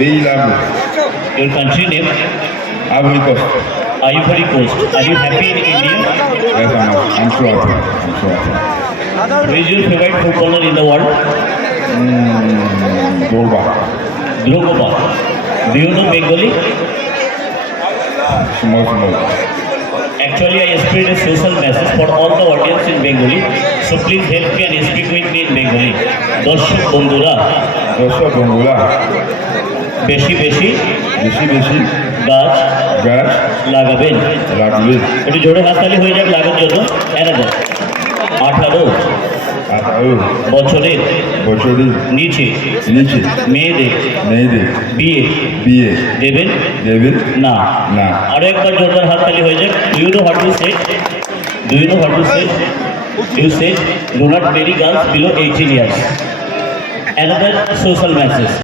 very lovely. Your country name? Ivory Coast. Ivory Coast. Are you happy in India? Yes, I'm so happy. I'm so happy. Who is your favorite footballer in the world? Drogba. Drogba. Do you know Bengali? Small. Actually, I spread a social message for all the audience in Bengali. So please help me and speak with me in Bengali. দর্শক বন্ধুরা, দর্শক বন্ধুরা, বেশি বেশি বেশি গাছ গাছ লাগাবেন। লাগবে। একটু জোরে হাততালি হয়ে যাক লাগার জন্য। 18 বছরের নিচে মেয়েদের বিয়ে দেবেন না। আরো একবার জোরদার হাততালি হয়ে যাক। Do you know what to say? You said do not marry girls below 18 years. Another social message.